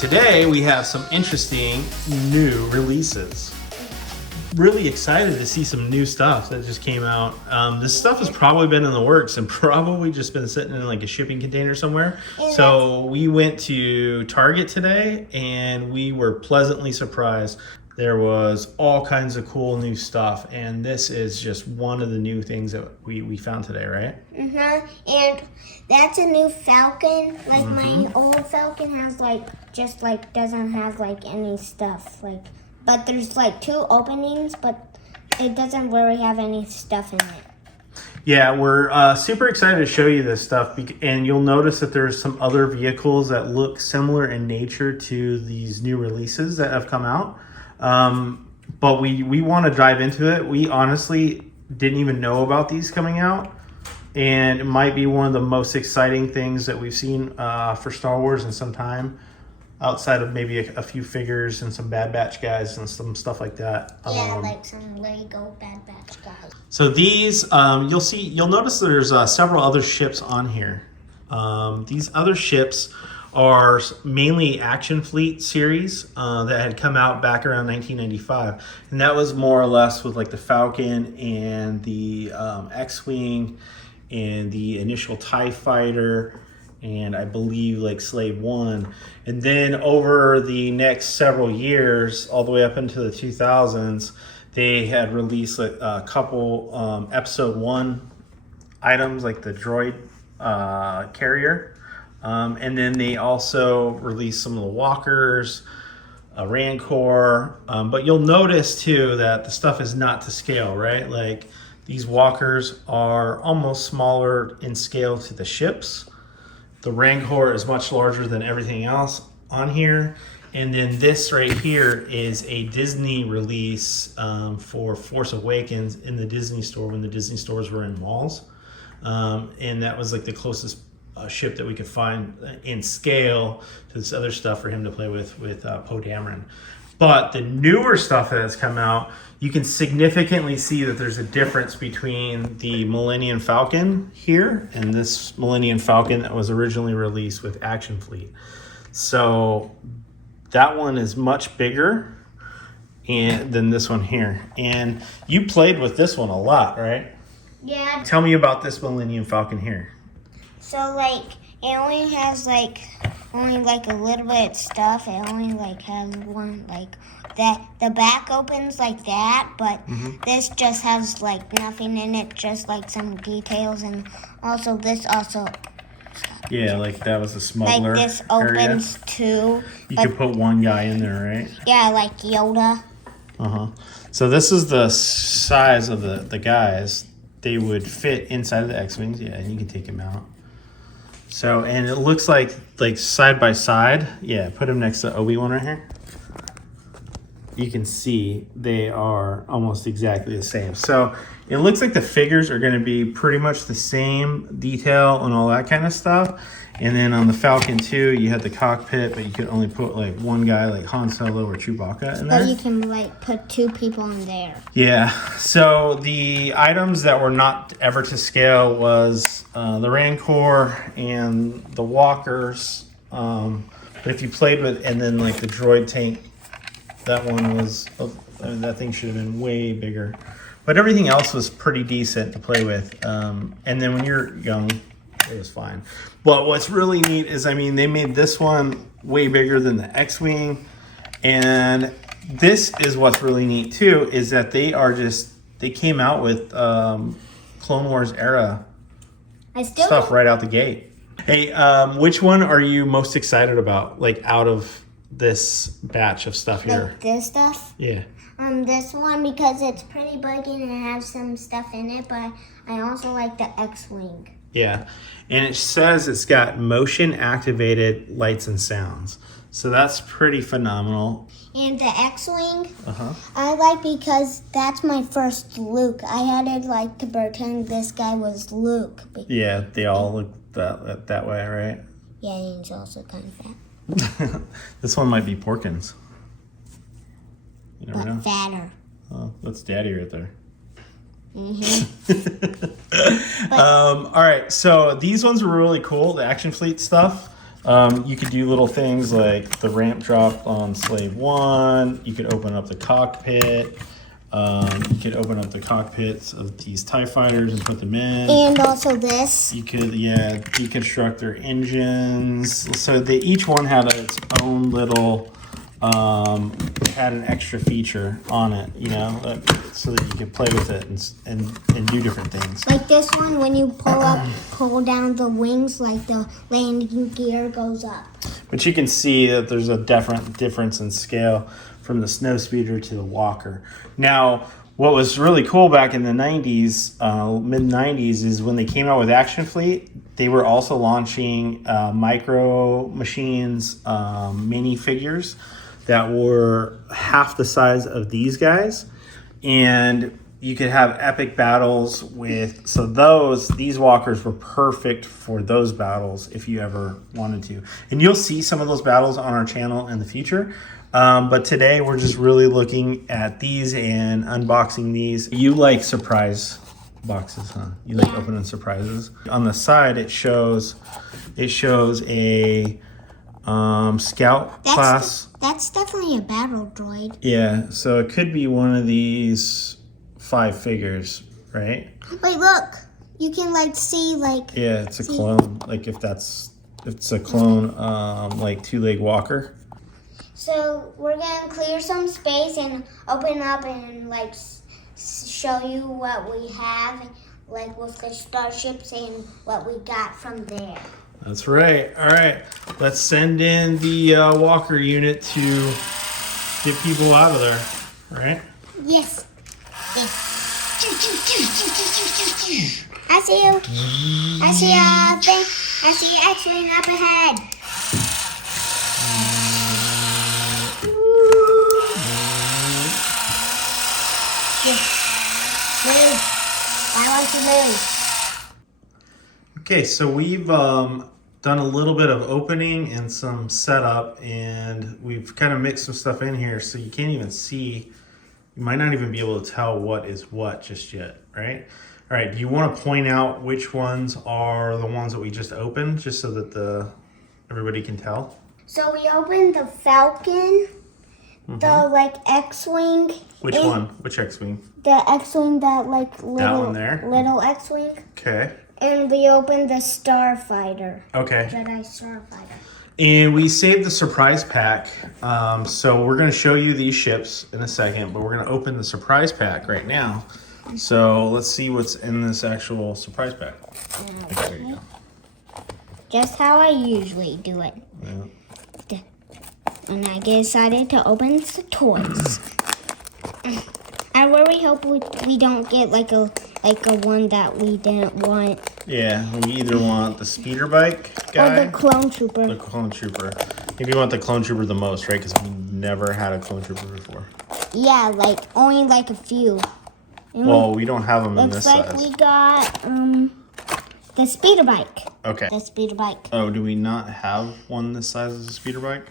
Today we have some interesting new releases. Really excited to see some new stuff that just came out. This stuff has probably been in the works and probably just been sitting in like a shipping container somewhere. So we went to Target today and we were pleasantly surprised. There was all kinds of cool new stuff, and this is just one of the new things that we found today, right? And that's a new Falcon. Like my old Falcon has doesn't have like any stuff. But there's like 2 openings, but it doesn't really have any stuff in it. Yeah, we're super excited to show you this stuff, and you'll notice that there's some other vehicles that look similar in nature to these new releases that have come out. But we want to dive into it. We honestly didn't even know about these coming out, and it might be one of the most exciting things that we've seen for Star Wars in some time, outside of maybe a few figures and some Bad Batch guys and some stuff like that. Yeah, like some Lego Bad Batch guys. So these, you'll notice there's several other ships on here. These other ships are mainly Action Fleet series that had come out back around 1995, and that was more or less with like the Falcon and the X-Wing and the initial TIE Fighter, and I believe like Slave One. And then over the next several years, all the way up into the 2000s, they had released a couple Episode 1 items like the droid carrier. And then they also released some of the walkers, a Rancor. But you'll notice too that the stuff is not to scale, right? Like these walkers are almost smaller in scale to the ships. The Rancor is much larger than everything else on here. And then this right here is a Disney release for Force Awakens in the Disney store when the Disney stores were in malls. And that was like the closest ship that we could find in scale to this other stuff for him to play with Poe Dameron. But the newer stuff that has come out, you can significantly see that there's a difference between the Millennium Falcon here and this Millennium Falcon that was originally released with Action Fleet. So that one is much bigger than this one here. And you played with this one a lot, right? Yeah. Tell me about this Millennium Falcon here. So it only has only a little bit of stuff. It only has one that. The back opens like that, but this just has nothing in it, just some details, and also this also. Yeah, that was a smuggler. This opens too. You could put one guy in there, right? Yeah, like Yoda. So this is the size of the guys. They would fit inside of the X-Wings. Yeah, and you can take them out. So, and it looks like side by side. Yeah, put them next to Obi-Wan right here. You can see they are almost exactly the same. So it looks like the figures are going to be pretty much the same detail and all that kind of stuff. And then on the Falcon 2, you had the cockpit, but you could only put one guy like Han Solo or Chewbacca in there. But you can put 2 people in there. Yeah. So the items that were not ever to scale was the Rancor and the walkers. But if you played with, and then the droid tank, that one was, that thing should have been way bigger. But everything else was pretty decent to play with. And then when you're young, it was fine. But what's really neat is, they made this one way bigger than the X-Wing. And this is what's really neat too, is that they came out with Clone Wars era stuff right out the gate. Hey, which one are you most excited about, out of this batch of stuff here? This stuff? Yeah. This one because it's pretty big and it has some stuff in it, but I also like the X-Wing. Yeah, and it says it's got motion activated lights and sounds. So that's pretty phenomenal. And the X-Wing, I like because that's my first Luke. I had it to pretend this guy was Luke. Yeah, they all look that way, right? Yeah, and he's also kind of fat. This one might be Porkins. You never know. Fatter. Oh, that's Daddy right there. Mm-hmm. All right, so these ones were really cool, the Action Fleet stuff. You could do little things like the ramp drop on Slave 1. You could open up the cockpit. You could open up the cockpits of these TIE fighters and put them in. And also this. You could, deconstruct their engines. So each one had its own little, had an extra feature on it, so that you could play with it and do different things. Like this one, when you pull down the wings, like the landing gear goes up. But you can see that there's a difference in scale from the Snowspeeder to the Walker. Now, what was really cool back in the 90s, mid-90s, is when they came out with Action Fleet, they were also launching micro machines, mini figures that were half the size of these guys. And you could have epic battles with, these walkers were perfect for those battles if you ever wanted to. And you'll see some of those battles on our channel in the future. But today we're just really looking at these and unboxing these. You like surprise boxes, huh? You like opening surprises. On the side, it shows a scout class. That's definitely a battle droid. Yeah, so it could be one of these 5 figures, right? Wait, look. You can see Yeah, it's a clone. Like it's a clone, like 2-leg walker. So we're gonna clear some space and open up and show you what we have, like with the starships and what we got from there. That's right. All right, let's send in the walker unit to get people out of there, right? Yes. I see you. I see a thing. I see X-Wing up ahead. Move. I want to move. Okay, so we've done a little bit of opening and some setup, and we've kind of mixed some stuff in here so you can't even see. You might not even be able to tell what is what just yet, right? All right, do you want to point out which ones are the ones that we just opened, just so that everybody can tell? So we opened the Falcon, the X-Wing. Which one? Which X-Wing? The X-Wing, that little, that one there? Little X-Wing. Okay. And we opened the Starfighter. Okay. Jedi Starfighter. And we saved the surprise pack. So we're going to show you these ships in a second, but we're going to open the surprise pack right now. So let's see what's in this actual surprise pack. Okay, there you go. Just how I usually do it. Yeah. And I decided to open the toys. I really hope we don't get a one that we didn't want. Yeah, we either want the speeder bike guy or the clone trooper. The clone trooper. Maybe you want the clone trooper the most, right? Because we've never had a clone trooper before. Yeah, only a few. And well, we don't have them in this size. Looks like we got the speeder bike. Okay. The speeder bike. Oh, do we not have one this size as a speeder bike?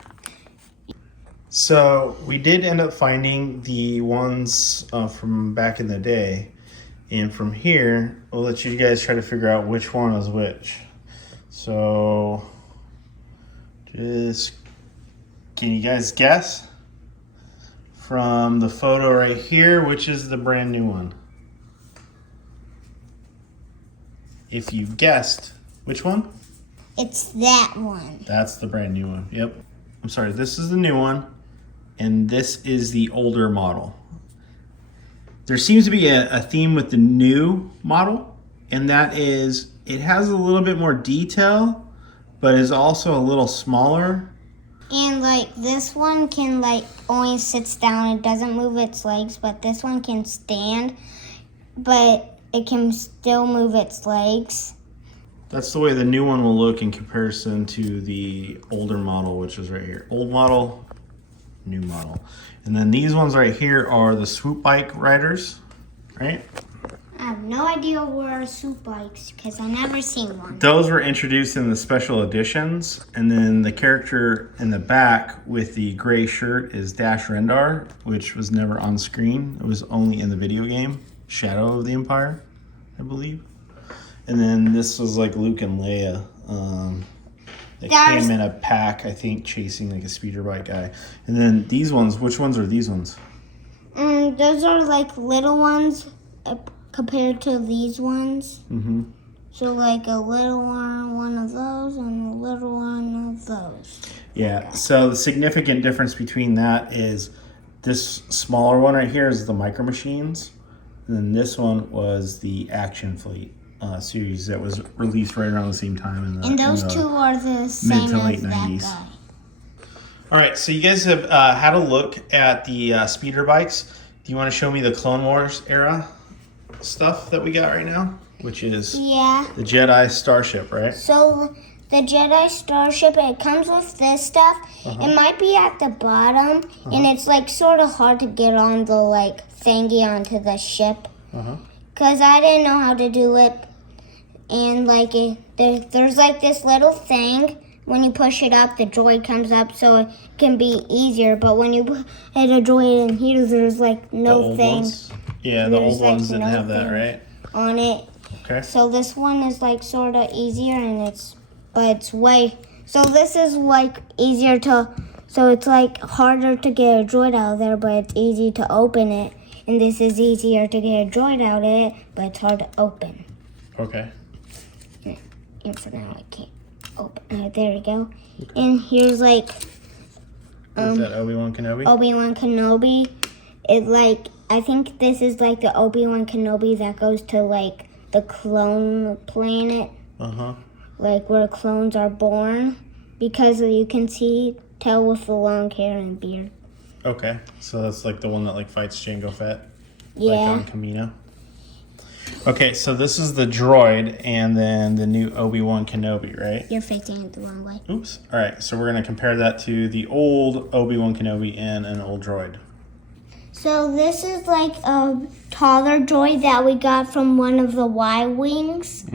So we did end up finding the ones from back in the day. And from here, we'll let you guys try to figure out which one is which. So, can you guys guess? From the photo right here, which is the brand new one? If you've guessed, which one? It's that one. That's the brand new one, yep. I'm sorry, this is the new one, and this is the older model. There seems to be a theme with the new model, and that is it has a little bit more detail, but is also a little smaller. And this one can only sits down. It doesn't move its legs, but this one can stand, but it can still move its legs. That's the way the new one will look in comparison to the older model, which is right here. Old model, new model. And then these ones right here are the swoop bike riders, right? I have no idea where are swoop bikes because I never seen one. Those were introduced in the special editions. And then the character in the back with the gray shirt is Dash Rendar, which was never on screen. It was only in the video game, Shadow of the Empire, I believe. And then this was Luke and Leia that There's- came in a pack, I think, chasing like a speeder bike guy. And then these ones, which ones are these ones? Those are like little ones compared to these ones. Mm-hmm. So like a little one of those, and a little one of those. Yeah, so the significant difference between that is this smaller one right here is the Micro Machines, and then this one was the Action Fleet series that was released right around the same time. And those two are the same to late as that 90s. guy. All right, so you guys have had a look at the speeder bikes. Do you want to show me the Clone Wars era stuff that we got right now? Which is Yeah. the Jedi Starship, right? So the Jedi Starship, it comes with this stuff. It might be at the bottom, and it's like sort of hard to get on the like thingy onto the ship. Cause I didn't know how to do it, and like there's like this little thing. When you push it up, the droid comes up, so it can be easier. But when you put a droid in here, there's like no thing Yeah, the There's, old like, ones didn't no have that, thing. right? on it. Okay. So this one is like sort of easier, and it's way. So this is like easier to. So it's like harder to get a droid out of there, but it's easy to open it. And this is easier to get a droid out of it, but it's hard to open. Okay. And for now I can't open. There we go. And here's like Is that Obi-Wan Kenobi? Obi-Wan Kenobi. It like I think this is like the Obi-Wan Kenobi that goes to like the clone planet, like where clones are born, because you can tell with the long hair and beard. Okay, so that's like the one that like fights Jango Fett, Yeah. like on Kamino. Okay, so this is the droid, and then the new Obi-Wan Kenobi, right? You're facing it the wrong way. Oops. All right, so we're gonna compare that to the old Obi-Wan Kenobi and an old droid. So this is like a taller droid that we got from one of the Y-wings.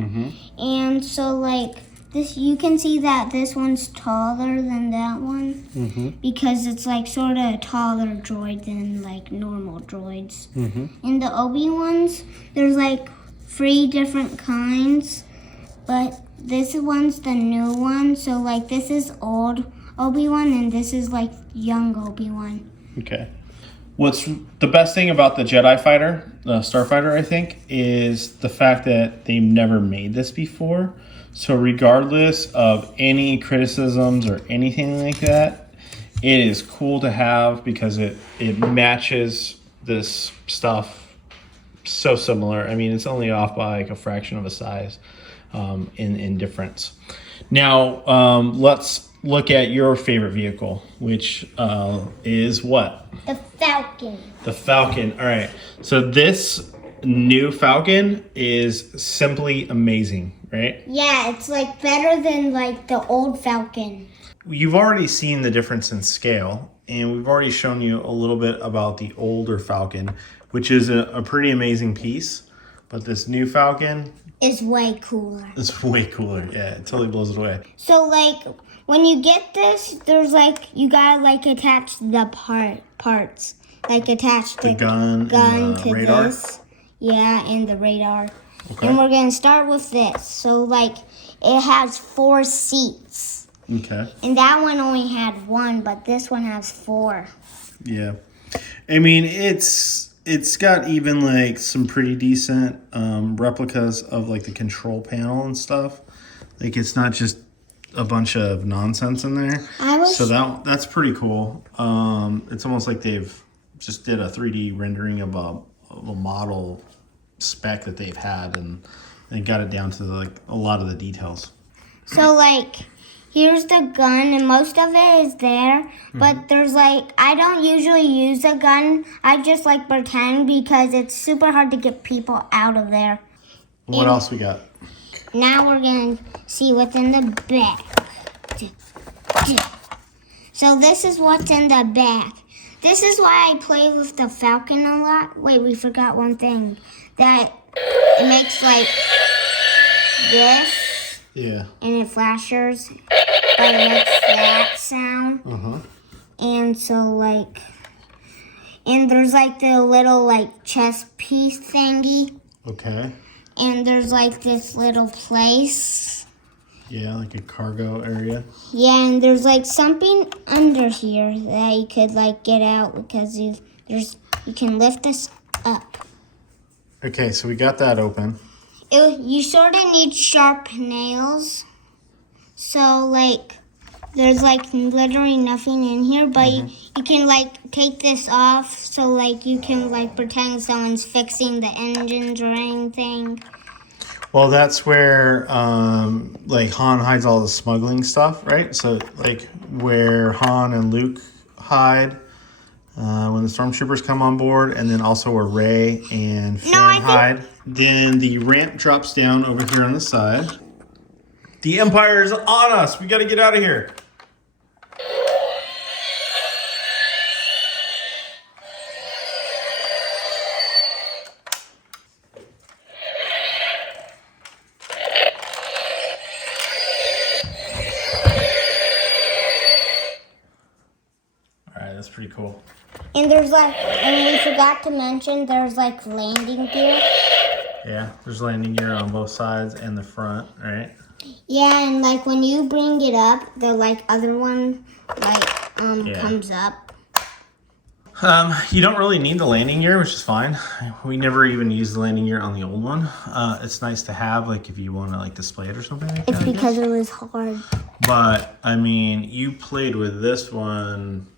And so like this, you can see that this one's taller than that one because it's like sort of a taller droid than like normal droids. And the Obi-Wans, there's like 3 different kinds, but this one's the new one. So like this is old Obi-Wan, and this is like young Obi-Wan. Okay. What's the best thing about the Jedi Fighter, the Starfighter, I think, is the fact that they've never made this before. So regardless of any criticisms or anything like that, it is cool to have because it matches this stuff so similar. I mean, it's only off by like a fraction of a size in difference. Now, let's look at your favorite vehicle, which is what? The Falcon. The Falcon. All right. So this new Falcon is simply amazing, right? Yeah, it's like better than like the old Falcon. You've already seen the difference in scale, and we've already shown you a little bit about the older Falcon, which is a pretty amazing piece. But this new Falcon Is way cooler. is way cooler. Yeah, it totally blows it away. So like when you get this, there's like you gotta like attach the parts, like attach the gun and the to radar? this. Yeah, and the radar. Okay. And we're gonna start with this. So like it has 4 seats, Okay. and that one only had 1, but this one has 4. Yeah. I mean, it's got even like some pretty decent replicas of like the control panel and stuff. Like it's not just a bunch of nonsense in there. So that's pretty cool. It's almost like they've just did a 3D rendering of a model spec that they've had, and they got it down to like a lot of the details. So like here's the gun, and most of it is there, but there's like I don't usually use a gun. I just like pretend because it's super hard to get people out of there. What else we got? Now we're gonna see what's in the back. So this is what's in the back. This is why I play with the Falcon a lot. Wait, we forgot one thing. That it makes like this. Yeah. And it flashes, but it makes that sound. And so like, and there's like the little like chess piece thingy. Okay. And there's like this little place. Yeah, like a cargo area. Yeah, and there's like something under here that you could like get out because you can lift this up. Okay, so we got that open. You sort of need sharp nails. So like there's like literally nothing in here, but you can like take this off so like you can like pretend someone's fixing the engines or anything. Well, that's where like Han hides all the smuggling stuff, right? So like where Han and Luke hide when the stormtroopers come on board, and then also where Rey and Finn hide. Then the ramp drops down over here on the side. The Empire is on us. We got to get out of here. That's pretty cool. And there's like, and we forgot to mention, there's like landing gear. Yeah, there's landing gear on both sides and the front, right? Yeah, and like when you bring it up, the like other one like comes up. You don't really need the landing gear, which is fine. We never even used the landing gear on the old one. It's nice to have, like if you want to like display it or something like that. It's because it was hard. But I mean, you played with this one,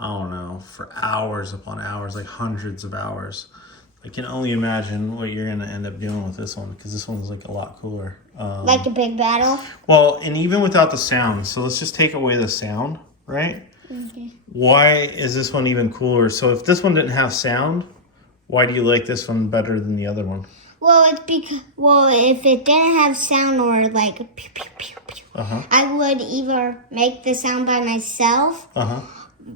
I don't know, for hours upon hours, like hundreds of hours. I can only imagine what you're going to end up doing with this one, because this one's like a lot cooler. Like a big battle? Well, and even without the sound. So let's just take away the sound, right? Okay. Why is this one even cooler? So if this one didn't have sound, why do you like this one better than the other one? Well, it's because, if it didn't have sound or like pew, pew, pew, pew, I would either make the sound by myself,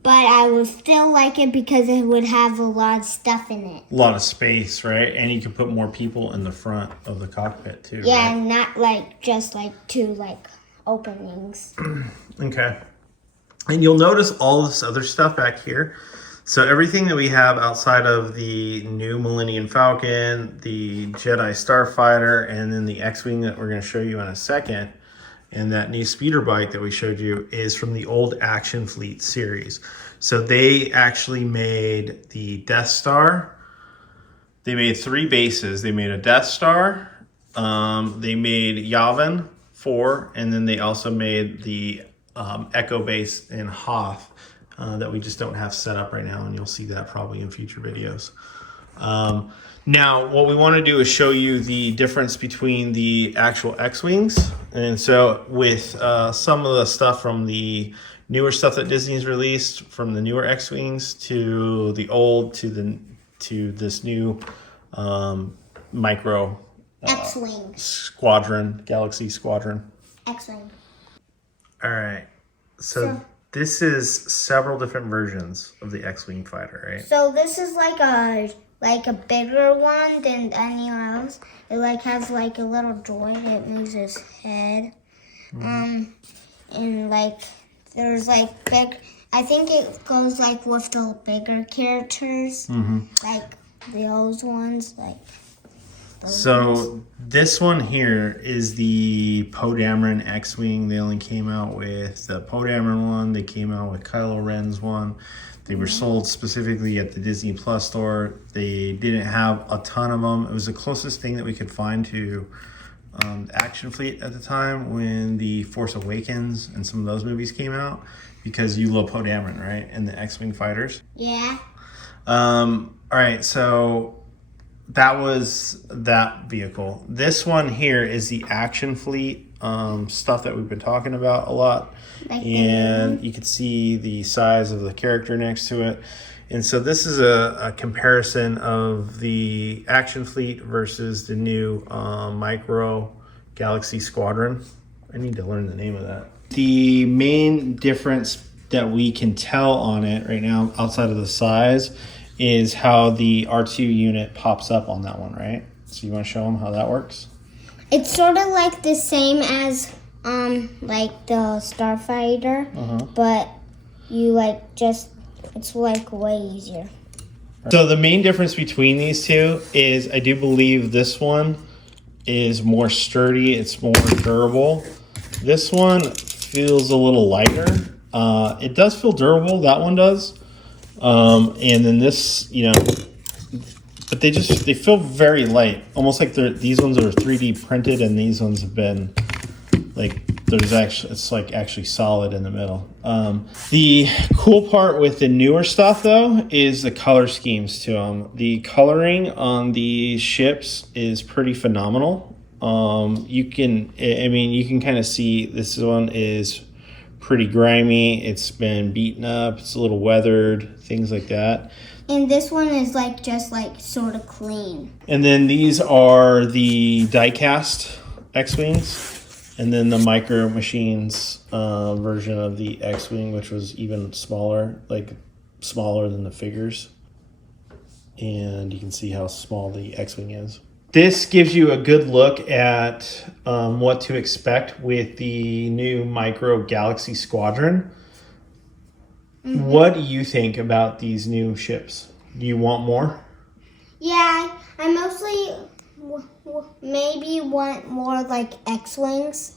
but I would still like it because it would have a lot of stuff in it. A lot of space, right? And you can put more people in the front of the cockpit too. Yeah, right? and not like just like two like openings. Okay. And you'll notice all this other stuff back here. So everything that we have outside of the new Millennium Falcon, the Jedi Starfighter, and then the X-Wing that we're going to show you in a second, and that new speeder bike that we showed you is from the old Action Fleet series. So they actually made the Death Star. They made 3 bases. They made a Death Star. They made Yavin 4, and then they also made the Echo base in Hoth that we just don't have set up right now, and you'll see that probably in future videos. Now, what we want to do is show you the difference between the actual X-Wings. And so with some of the stuff from the newer stuff that Disney's released, from the newer X-Wings to the old to this new micro X-Wing. Squadron, Galaxy Squadron. X-Wing. All right. So this is several different versions of the X-Wing fighter, right? So this is like a bigger one than any else. It like has like a little joint. It moves his head. And like there's like big. I think it goes like with the bigger characters, like those ones, like. So this one here is the Poe Dameron X-Wing. They only came out with the Poe Dameron one. They came out with Kylo Ren's one. They were sold specifically at the Disney Plus store. They didn't have a ton of them. It was the closest thing that we could find to the Action Fleet at the time when the Force Awakens and some of those movies came out, because you love Poe Dameron, right? And the X-Wing fighters. Yeah. All right, so that was that vehicle. This one here is the Action Fleet stuff that we've been talking about a lot. And you can see the size of the character next to it. And so this is a comparison of the Action Fleet versus the new Micro Galaxy Squadron. I need to learn the name of that. The main difference that we can tell on it right now, outside of the size, is how the R2 unit pops up on that one, right? So you want to show them how that works? It's sort of like the same as like the Starfighter, but you like just, it's like way easier. So the main difference between these two is I do believe this one is more sturdy. It's more durable. This one feels a little lighter. It does feel durable. That one does. And then this, but they feel very light. Almost like these ones are 3D printed, and these ones have been like it's like actually solid in the middle. The cool part with the newer stuff though is the color schemes to them. The coloring on the ships is pretty phenomenal. You can kind of see this one is pretty grimy. It's been beaten up. It's a little weathered, things like that. And this one is like just like sort of clean. And then these are the die-cast X-Wings. And then the Micro Machines version of the X-Wing, which was even smaller, like smaller than the figures. And you can see how small the X-Wing is. This gives you a good look at what to expect with the new Micro Galaxy Squadron. Mm-hmm. What do you think about these new ships? Do you want more? Yeah, I mostly maybe want more like X-Wings.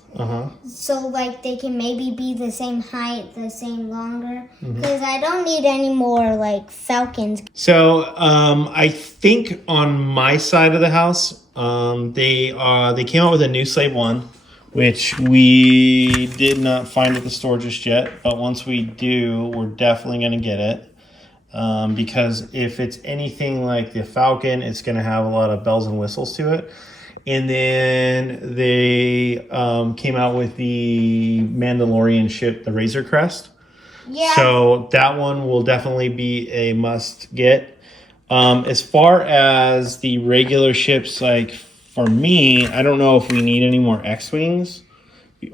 So like they can maybe be the same height, the same longer. Because I don't need any more like Falcons. So I think on my side of the house, they came out with a new Slave 1, which we did not find at the store just yet. But once we do, we're definitely going to get it. Because if it's anything like the Falcon, it's going to have a lot of bells and whistles to it. And then they came out with the Mandalorian ship, the Razor Crest. Yeah. So that one will definitely be a must get. As far as the regular ships, like for me, I don't know if we need any more X-Wings.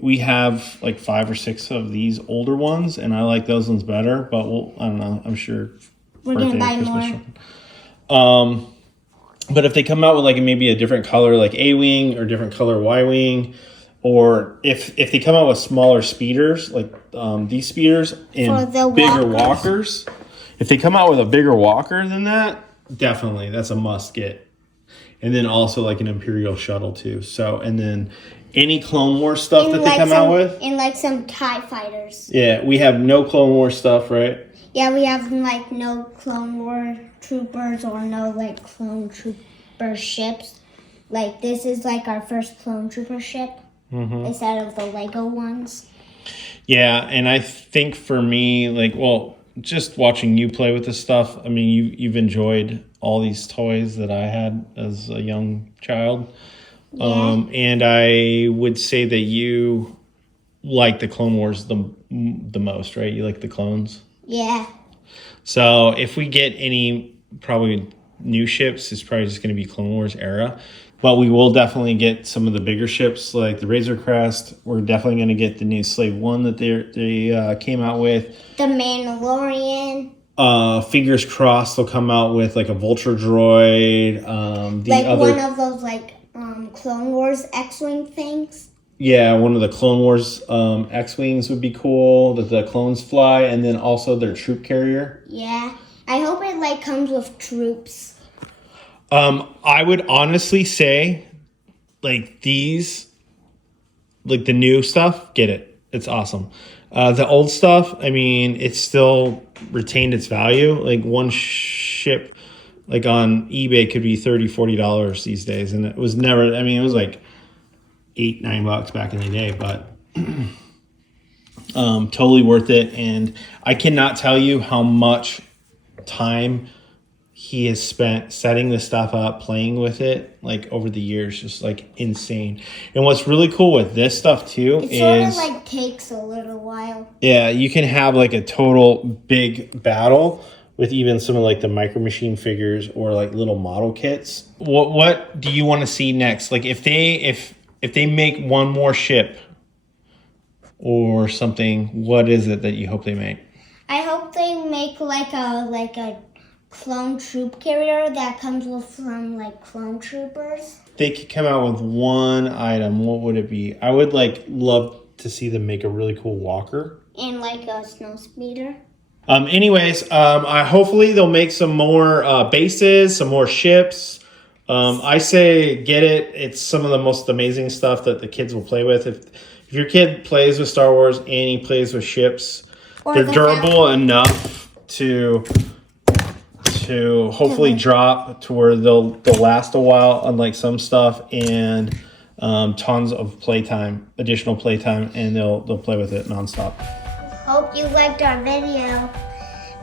We have like 5 or 6 of these older ones, and I like those ones better. But I don't know. I'm sure we're gonna buy more. But if they come out with like maybe a different color, like A-Wing, or different color Y-Wing, or if they come out with smaller speeders, like these speeders, and bigger walkers, if they come out with a bigger walker than that, definitely that's a must get. And then also like an Imperial shuttle too. So, and then any Clone Wars stuff that they come out with. And like some TIE fighters. Yeah, we have no Clone Wars stuff, right? Yeah, we have like no Clone War troopers or no like clone trooper ships. Like this is like our first clone trooper ship instead of the Lego ones. Yeah, and I think for me, like, well, just watching you play with this stuff, I mean, you've enjoyed all these toys that I had as a young child. Yeah. And I would say that you like the Clone Wars the most, right? You like the clones? Yeah. So if we get any probably new ships, it's probably just going to be Clone Wars era. But we will definitely get some of the bigger ships like the Razor Crest. We're definitely going to get the new Slave 1 that they came out with. The Mandalorian. Fingers crossed they'll come out with like a Vulture droid. One of those like Clone Wars X-Wing things. Yeah, one of the Clone Wars X-Wings would be cool, that the clones fly, and then also their troop carrier. Yeah, I hope it like comes with troops. I would honestly say, like these, like the new stuff, get it. It's awesome. The old stuff, I mean, it's still retained its value. Like one ship, like on eBay, could be $30, $40 these days, and it was never. I mean, it was like $8, $9 back in the day, but totally worth it. And I cannot tell you how much time he has spent setting this stuff up, playing with it, like over the years, just like insane. And what's really cool with this stuff too it sort of like takes a little while. Yeah, you can have like a total big battle with even some of like the Micro Machine figures or like little model kits. What do you want to see next? Like if they make one more ship or something, what is it that you hope they make? I hope they make like a clone troop carrier that comes with from like clone troopers. They could come out with one item. What would it be? I would love to see them make a really cool walker. And like a snow speeder. Hopefully they'll make some more bases, some more ships. I say get it. It's some of the most amazing stuff that the kids will play with. If your kid plays with Star Wars and he plays with ships, they're durable enough to hopefully drop to where they'll last a while, unlike some stuff, and tons of additional playtime, and they'll play with it nonstop. Hope you liked our video.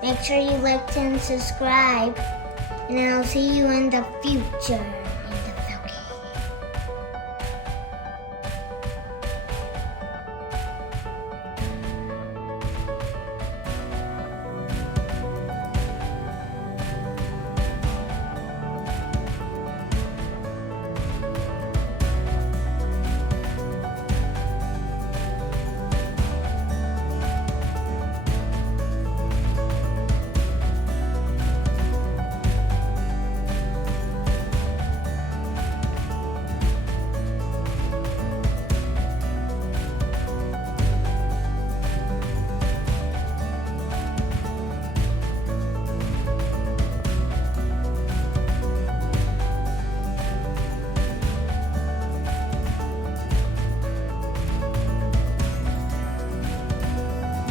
Make sure you like and subscribe, and I'll see you in the future.